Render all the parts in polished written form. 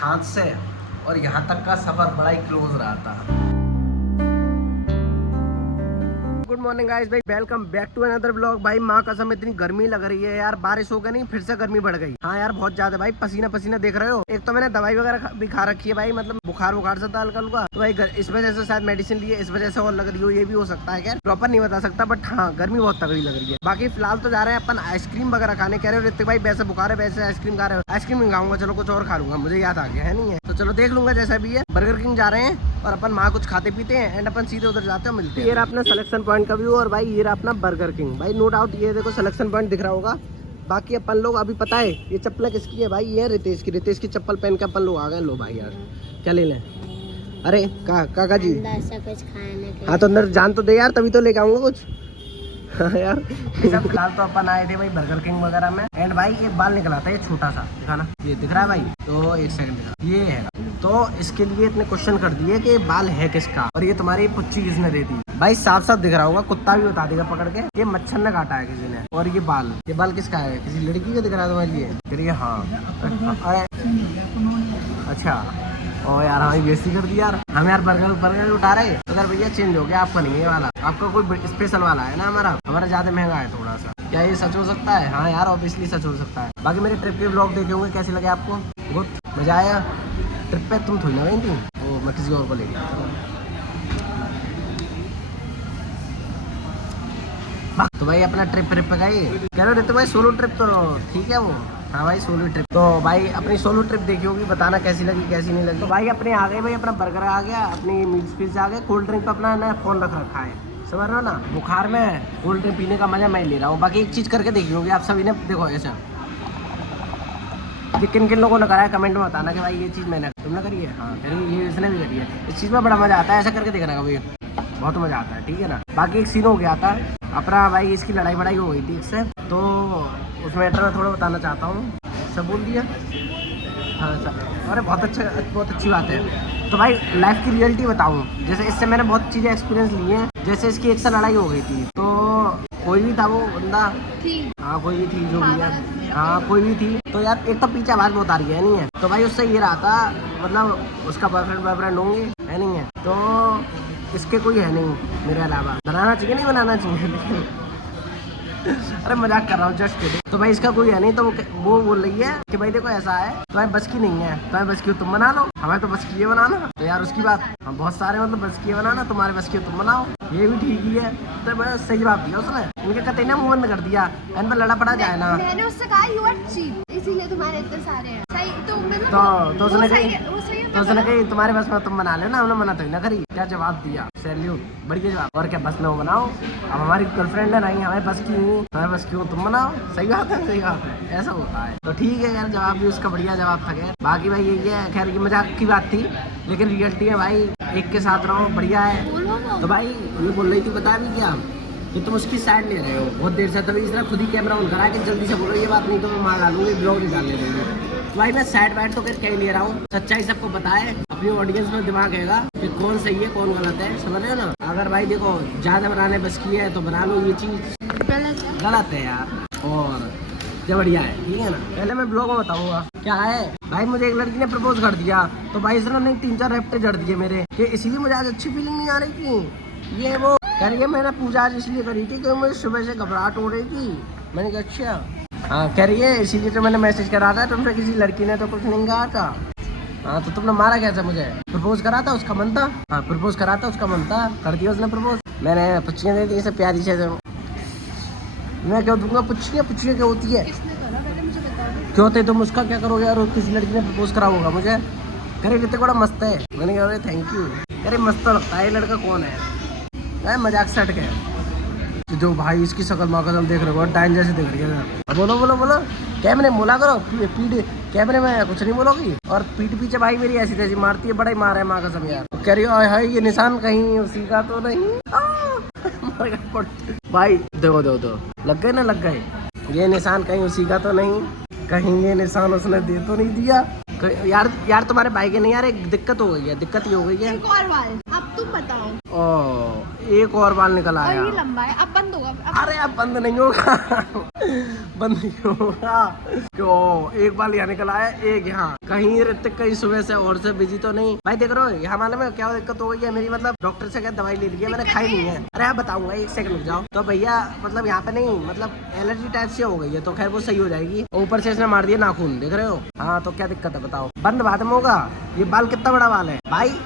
छाछ से और यहाँ तक का सफर बड़ा ही क्लोज रहा था। गुड मॉर्निंग गाइस भाई, welcome back to another blog. भाई माँ कसम इतनी गर्मी लग रही है यार, बारिश हो गई नहीं फिर से गर्मी बढ़ गई। हाँ यार बहुत ज्यादा भाई, पसीना पसीना देख रहे हो। एक तो मैंने दवाई वगैरह भी खा रखी है भाई, मतलब बुखार से था हल्का हल्का, तो भाई इस वजह से शायद मेडिसिन लिए इस वजह से और लग रही हो, ये भी हो सकता है। क्या प्रॉपर नहीं बता सकता, बट हाँ गर्मी बहुत तगड़ी लग रही है। बाकी फिलहाल तो जा रहे हैं अपन आइसक्रीम वगैरह खाने। कह रहे हो ऋतिक भाई वैसे बुखार है वैसे आइसक्रीम खा रहे हो। आइसक्रीम नहीं खाऊंगा, चलो कुछ और खा लूंगा, मुझे याद आ गया है नहीं है तो चलो देख लूंगा जैसा भी है। बर्गर किंग जा रहे हैं और अपन वहाँ कुछ खाते पीते हैं एंड अपन सीधे उधर जाते हैं, मिलते हैं। ये अपना सिलेक्शन पॉइंट का व्यू और भाई ये अपना बर्गर किंग। भाई नो डाउट ये देखो सिलेक्शन पॉइंट दिख रहा होगा। बाकी अपन लोग अभी पता है ये चप्पल किसकी है भाई, ये रितेश की। रितेश की चप्पल पहन के अपन लोग आ गए। लो भाई यार क्या ले लें। अरे काका जी कुछ खाने हाँ तो अंदर जान तो दे यार, तभी तो लेके आऊंगा कुछ। हाँ यार फिलहाल तो अपन आए थे भाई बर्गर किंग वगैरह में। एंड भाई एक बाल निकला था ये छोटा सा, दिखाना ये दिख रहा है भाई, तो एक सेकंड दिखा, ये है। तो इसके लिए इतने क्वेश्चन कर दिए कि बाल है किसका और ये तुम्हारी पुच्ची किसने दे दी। भाई साफ साफ दिख रहा होगा, कुत्ता भी बता देगा पकड़ के ये मच्छर ने काटा है किसी ने। और ये बाल किसका है, किसी लड़की का दिख रहा है तुम्हारे लिए। फिर ये हाँ अच्छा ओ यार हाँ बेइज्जती कर दी यार। हम यार बर्गर उठा रहे अगर भैया चेंज हो गया, आपका नहीं है वाला, आपका कोई स्पेशल वाला है ना। हमारा ज्यादा महंगा है थोड़ा सा। क्या ये सच हो सकता है? हाँ यार ऑब्वियसली सच हो सकता है। बाकी मेरे ट्रिप के ब्लॉग देखे होंगे, कैसे लगे आपको? गुड, मजा आया? ट्रिप पे तुम थोड़ी ना गई थी, वो मैं किसी और को ले गया। तो भाई अपना ट्रिप पे गए, कह रहे तो भाई सोलो ट्रिप तो ठीक है वो। हाँ भाई सोलो ट्रिप तो भाई अपनी सोलो ट्रिप देखी होगी, बताना कैसी लगी कैसी नहीं लगी। तो भाई अपने आ गए भाई, अपना बर्गर आ गया, अपनी मील्स पिज्जा आ गए, कोल्ड ड्रिंक पे अपना ना फोन रख रखा है, समझ रहे हो ना। बुखार में कोल्ड ड्रिंक पीने का मजा मैं ले रहा हूँ। बाकी एक चीज करके देखी होगी आप सभी ने, देखो ऐसा किन किन लोगों ने करा है कमेंट में बताना कि भाई ये चीज़ मैंने तुमने करी है। हाँ करी, ये इसने भी करी है। इस चीज़ में बड़ा मजा आता है, ऐसा करके देखना कभी, बहुत मजा आता है, ठीक है ना। बाकी एक सीन हो गया था अपना भाई, इसकी लड़ाई बड़ाई हो गई थी इससे, तो उस मैटर में थोड़ा बताना चाहता हूँ। सब बोल दिया हाँ सब, अरे बहुत अच्छी बात है। तो भाई लाइफ की रियलिटी बताऊँ, जैसे इससे मैंने बहुत चीज़ें एक्सपीरियंस ली हैं। जैसे इसकी एक से लड़ाई हो गई थी, तो कोई भी था वो बंदा, हाँ कोई भी थी जो भी है, हाँ कोई भी थी। तो यार एक तो पीछे आवाज़ बहुत आ रही है नहीं है, तो भाई उससे ये रहा था, मतलब उसका बॉयफ्रेंड होंगे है नहीं है, तो इसके कोई है नहीं मेरे अलावा। बनाना चाहिए नहीं बनाना चाहिए लेकिन अरे मजाक कर रहा हूँ जस्ट किडिंग। तो भाई इसका कोई है नहीं, तो वो बोल रही है कि भाई देखो ऐसा है, तुम्हारी बस की नहीं है, तुम्हारी बस की तुम बना लो, हमें तो बस की है बनाना। तो यार उसकी बात, हम बहुत सारे मतलब बस की है बनाना, तुम्हारे बस की तुम बनाओ, ये भी ठीक ही है। तो बड़ा सही जवाब दिया उसने, इनके कहते ना मुंह बंद कर दिया, इन पर लड़ा पड़ा जाए ना। मैंने उससे कहा यू आर चीप, इसीलिए तुम्हारे इतने सारे हैं। सही तो उसने कही तुम्हारे बस में तुम बना लेना, हमने मना तो ना करी। क्या जवाब दिया, सैल्यूट, बढ़िया जवाब। और क्या बस में वो बनाओ, अब हमारी गर्लफ्रेंड है नहीं, हमारे बस की नहीं, हमारे बस क्यों तुम बनाओ। सही बात है, सही बात है, ऐसा होता है। तो ठीक है यार, जवाब भी उसका बढ़िया जवाब था। खैर बाकी भाई यही है, खैर ये मजाक की बात थी, लेकिन रियलिटी है भाई, एक के साथ रहो बढ़िया है। तो भाई ये बोल रही थी, बता भी क्या कि तुम उसकी साइड ले रहे हो बहुत देर से, तभी इसने खुद ही कैमरा ऑन करा कि जल्दी से बोलो ये बात, नहीं तो मैं मार डालूंगी, ब्लॉग नहीं डालने देंगे। तो भाई मैं साइड वाइड तो कह ले रहा हूँ, सच्चाई सबको पता है, अपनी ऑडियंस में दिमाग हैगा कि कौन सही है कौन गलत है, समझ रहे हो ना। अगर भाई देखो ज्यादा बनाने बस की है तो बना लो, ये चीज गलत है यार, और क्या बढ़िया है, ठीक है ना। पहले मैं ब्लॉग में बताऊंगा क्या है। भाई मुझे एक लड़की ने प्रपोज कर दिया, तो भाई इसने नहीं 3-4 रैप्टे जड़ दिए मेरे, कि इसीलिए मुझे आज अच्छी फीलिंग नहीं आ रही थी। ये वो कह रही है मैंने पूजा आज इसलिए करी थी क्योंकि मुझे सुबह से घबराहट हो रही थी। मैंने कहा अच्छा, हाँ कह रही है इसीलिए तो मैंने मैसेज करा था, तुमसे किसी लड़की ने तो कुछ नहीं कहा था। हाँ तो तुमने मारा कैसे मुझे? प्रपोज करा था, उसका मन था। हाँ प्रपोज करा था, उसका मन था, कर दिया उसने प्रपोज। मैंने पुच्छियाँ दे दी, सब प्यारी से। मैं क्यों दूंगा पुच्छियाँ क्या होती है? क्यों होते तुम उसका क्या करोगे यार, किसी लड़की ने प्रपोज करा होगा मुझे। करे कितने बड़ा मस्त है। मैंने कहा थैंक यू। अरे मस्त तो लगता है, ये लड़का कौन है? मजाक से हट के जो भाई इसकी शकल माँ कसम देख रहे हो, डाइन जैसे देख रही है। बोलो कैमरे बोला करो, पीठ कैमरे में कुछ नहीं बोलोगी, और पीठ पीछे भाई मेरी ऐसी तैसी मारती है, बड़ा ही मार है माँ कसम यार। कह रही है ये निशान कहीं उसी का तो नहीं। भाई देखो लग गए ना, लग गए, ये निशान कहीं उसी का तो नहीं, कहीं ये निशान उसने दे तो नहीं दिया। यार तुम्हारे भाई के नहीं यार, एक दिक्कत हो गई है, दिक्कत ये हो गई है। एक और बाल, अब तुम बताओ। ओ एक और बाल निकल आया, और ये लंबा है, अब बंद हो होगा अरे अब बंद नहीं होगा बंद नहीं होगा क्यों? एक बार यहाँ निकल आया, एक यहाँ कहीं ऋतिक कहीं सुबह से और से बिजी तो नहीं भाई। देख रहे हो यहाँ मालूम है क्या दिक्कत हो गई है मेरी, मतलब डॉक्टर से क्या दवाई ले ली है मैंने, खाई नहीं है। अरे आप बताऊंगा, एक सेकंड रुक जाओ। तो भैया मतलब यहाँ पे नहीं, मतलब एलर्जी टाइप से हो गई है, तो खैर वो सही हो जाएगी। ऊपर से इसने मार दिया नाखून, देख रहे हो? हाँ तो क्या दिक्कत है बताओ? बंद बाद में होगा। ये बाल कितना बड़ा बाल है भाई,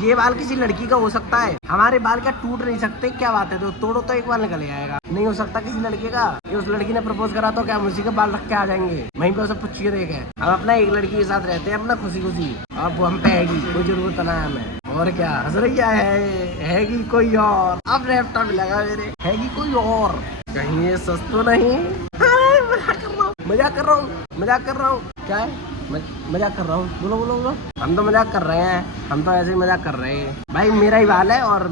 ये बाल किसी लड़की का हो सकता है, हमारे बाल क्या टूट नहीं सकते? क्या बात है? तो तोड़ो तो एक बार निकल आएगा। नहीं हो सकता किसी लड़के का? ये उस लड़की ने प्रपोज करा तो क्या हम उसी का बाल रख के आ जाएंगे? वहीं पे उसे पूछिए देखे। हम अपना एक लड़की के साथ रहते हैं अपना खुशी खुशी, अब वो हम पे हैगी, कोई जरूरत ना है हमें। और क्या हंस रही हैगी कोई और? अब रेफ्टा मिलेगा मेरे, हैगी कोई और, कहीं ये सच तो नहीं? मजाक कर रहा हूँ, मजाक कर रहा हूँ। क्या है? मजाक कर रहा हूँ। बोलो बोलो बोलो। हम तो मजाक कर रहे हैं, हम तो ऐसे ही मजाक कर रहे हैं भाई। मेरा ही बाल है और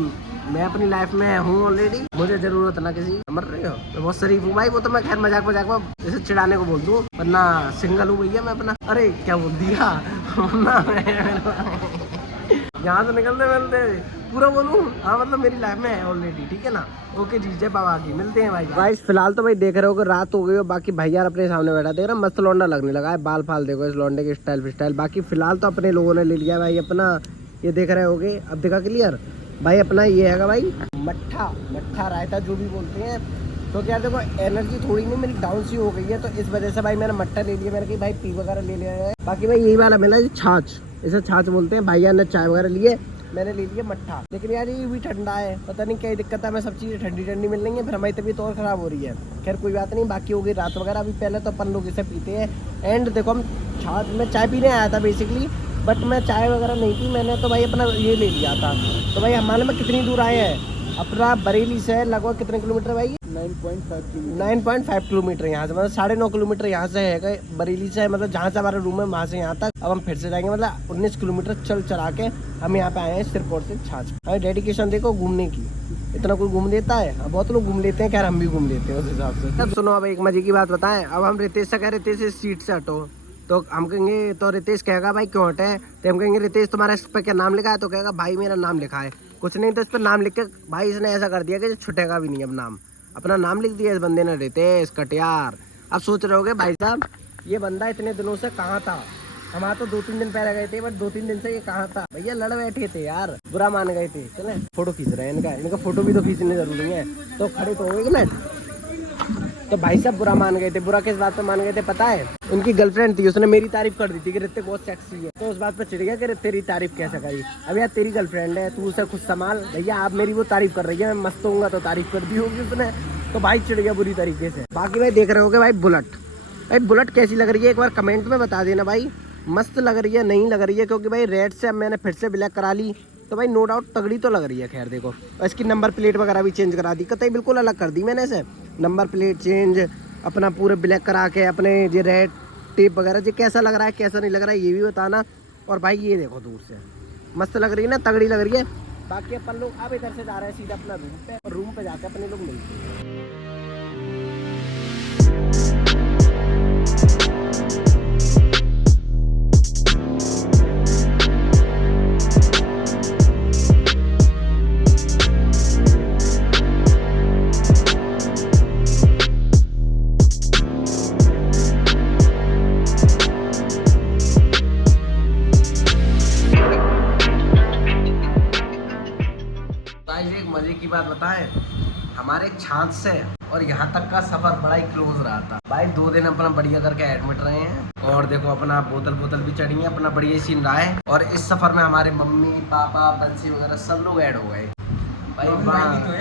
मैं अपनी लाइफ में हूँ ऑलरेडी, मुझे जरूरत ना किसी। मर रहे हो? मैं बहुत शरीफ हूँ भाई, वो तो मैं खैर मजाक मजाक में जैसे चिढ़ाने को बोल दूँ, वरना सिंगल हूँ भैया मैं अपना। अरे क्या बोल दिया यहाँ से निकलते मिलते पूरा बोलूँ? हाँ मतलब मेरी लाइफ में है ऑलरेडी, ठीक है ना? ओके जी, जय बाबा की, मिलते हैं भाई। भाई फिलहाल तो भाई देख रहे हो कि रात हो गई हो, बाकी भाई यार अपने सामने बैठा देख रहा मस्त लौंडा लगने लगा है, बाल फाल देखो इस लौंडे के स्टाइल। बाकी फिलहाल तो अपने लोगों ने ले लिया भाई अपना, ये देख रहे होगे अब देखा क्लियर भाई, अपना ये है भाई मट्ठा रायता जो भी बोलते हैं। तो क्या देखो एनर्जी थोड़ी नहीं मेरी डाउन सी हो गई है, तो इस वजह से भाई मैंने मट्ठा ले लिया। मैंने कही भाई पी वगैरह ले लिया है। बाकी भाई यही वाला मिला छाछ, इसे छाछ बोलते हैं। भाई यार ने चाय वगैरह लिए, मैंने ले लिया मट्ठा। लेकिन यार ये भी ठंडा है, पता नहीं क्या दिक्कत है, हमें सब चीज़ें ठंडी मिल रही है, फिर हमारी तबीयत और ख़राब हो रही है। खैर कोई बात नहीं, बाकी हो गई रात वगैरह। अभी पहले तो अपन लोग इसे पीते हैं। एंड देखो हम छाछ में चाय पीने आया था बेसिकली, बट मैं चाय वगैरह नहीं पी, मैंने तो भाई अपना ये ले लिया था। तो भाई हमारे में कितनी दूर आए हैं? अपना बरेली से लगभग कितने किलोमीटर भाई? 9.5 किलोमीटर यहाँ से, मतलब 9.5 किलोमीटर यहाँ से है बरेली से, मतलब जहाँ से हमारा रूम है वहाँ से यहाँ तक। अब हम फिर से जाएंगे, मतलब 19 किलोमीटर चला के हम यहाँ पे आए हैं सिरपुर से छाछ। हमें डेडिकेशन देखो घूमने की, इतना कोई घूम लेता है? अब बहुत लोग घूम लेते हैं, खैर हम भी घूम लेते हैं उस हिसाब से। तब सुनो अब एक मजे की बात बताएं। अब हम रितेश से कह रहे थे इस सीट से हटो, तो हम कहेंगे, तो रितेश कहेगा भाई क्यों हटे? तो हम कहेंगे रितेश तुम्हारा इस पर क्या नाम लिखा है? तो कहेगा भाई मेरा नाम लिखा है। कुछ नहीं तो इस पर नाम लिख के भाई इसने ऐसा कर दिया कि छुटेगा भी नहीं अब नाम। अपना नाम लिख दिया इस बंदे ने, रितेश कटियार। अब सोच रहे होगे भाई साहब ये बंदा इतने दिनों से कहाँ था? हमारा तो 2-3 दिन पहले गए थे, बट 2-3 दिन से ये कहाँ था? भैया लड़ बैठे थे यार, बुरा मान गए थे। चले फोटो खींच रहे हैं, इनका फोटो भी तो खींचने जरूरी है, तो खड़े तो हो एक मिनट। तो भाई साहब बुरा मान गए थे। बुरा किस बात पे मान गए थे पता है? उनकी गर्लफ्रेंड थी, उसने मेरी तारीफ कर दी थी कि ऋतिक बहुत सेक्सी है, तो उस बात पे चिढ़ गया कि तेरी तारीफ कैसे करी? अब यार तेरी गर्लफ्रेंड है, तू उसे खुद संभाल। भैया आप मेरी वो तारीफ कर रही है, मैं मस्त होऊंगा तो तारीफ कर दी होगी उसने, तो भाई चिढ़ गया बुरी तरीके से। बाकी भाई देख रहे होगे भाई बुलेट कैसी लग रही है एक बार कमेंट में बता देना भाई। मस्त लग रही है नहीं लग रही है? क्योंकि भाई रेड से अब मैंने फिर से ब्लैक करा ली, तो भाई नो डाउट तगड़ी तो लग रही है। खैर देखो इसकी नंबर प्लेट वगैरह भी चेंज करा दी, कतई बिल्कुल अलग कर दी मैंने इसे। नंबर प्लेट चेंज, अपना पूरे ब्लैक करा के, अपने ये रेड टेप वगैरह, ये कैसा लग रहा है कैसा नहीं लग रहा है ये भी बताना। और भाई ये देखो दूर से मस्त लग रही है ना, तगड़ी लग रही है। बाकी अपन लोग अब इधर से जा रहे हैं सीधा अपना रूम पे, और रूम पे जाके अपने लोग मिलते हैं। एक मजे की बात बताएं, हमारे छाछ से और यहाँ तक का सफर बड़ा ही क्लोज रहा था भाई। 2 दिन अपना बढ़िया करके एडमिट रहे हैं, और देखो अपना बोतल भी चढ़ी है, अपना बढ़िया सीन रहा है। और इस सफर में हमारे मम्मी पापा बंसी वगैरह सब लोग ऐड हो गए भाई।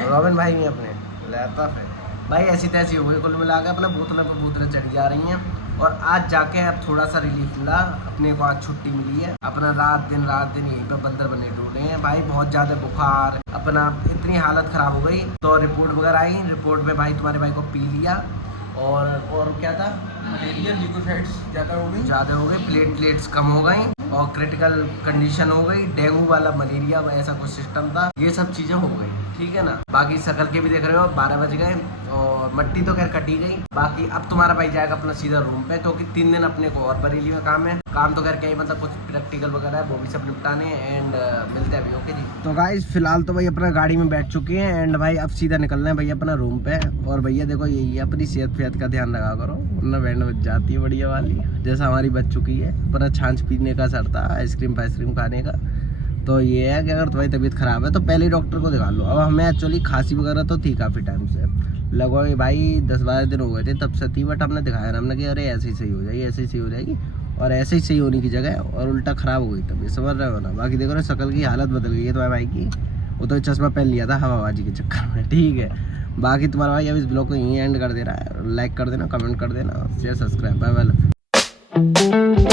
रॉबिन भाई नहीं अपने लैपटॉप है भाई, ऐसी तैसी हो गई। कुल मिला के अपना बोतलें चढ़ी जा रही हैं। और आज जाके अब थोड़ा सा रिलीफ मिला, अपने को आज छुट्टी मिली है। अपना रात दिन यहीं पे बंदर बने डूले हैं भाई, बहुत ज़्यादा बुखार, अपना इतनी हालत ख़राब हो गई। तो रिपोर्ट वगैरह आई, रिपोर्ट में भाई तुम्हारे भाई को पी लिया, और क्या था मलेरिया ल्यूकोसाइट्स ज़्यादा हो गई। ज़्यादा हो गए, प्लेटलेट्स कम हो गई और क्रिटिकल कंडीशन हो गई, डेंगू वाला, मलेरिया ऐसा कुछ सिस्टम था, ये सब चीज़ें हो गई। ठीक है ना। बाकी शकल के भी देख रहे हो 12 बज गए और मट्टी तो खैर कटी गई। बाकी अब तुम्हारा भाई जाएगा अपना सीधा रूम पे, क्योंकि 3 दिन अपने को और बरेली में काम है। काम तो खैर क्या ही, मतलब कुछ प्रैक्टिकल वगैरह है वो भी सब निपटाने हैं। एंड मिलते हैं अभी। ओके जी। तो गाइस फिलहाल तो भाई अपना गाड़ी में बैठ चुके हैं एंड भाई अब सीधा निकलना है भैया अपना रूम पे। और भैया देखो यही है, अपनी सेहत का ध्यान रखा करो वरना बैंड बज जाती है बढ़िया वाली, जैसा हमारी बच चुकी है। पर छाछ पीने का सर था, आइसक्रीम खाने का। तो ये है कि अगर तुम्हारी तबीयत ख़राब है तो पहले ही डॉक्टर को दिखा लो। अब हमें एक्चुअली खांसी वगैरह तो थी काफ़ी टाइम से, लगभग भाई 10-12 दिन हो गए थे तब से थी। बट हमने दिखाया, हमने कि अरे ऐसे ही सही हो जाएगी, ऐसे ही सही हो जाएगी। और ऐसे ही सही होने की जगह और उल्टा ख़राब हो गई तबीयत, समझ रहे हो ना। बाकी देखो ना शकल की हालत बदल गई है तुम्हारे भाई की, वो तो चश्मा पहन लिया था हवाबाजी के चक्कर में। ठीक है। बाकी तुम्हारा भाई अब इस ब्लॉग को यहीं एंड कर दे रहा है। लाइक कर देना, कमेंट कर देना, शेयर सब्सक्राइब। Bye bye.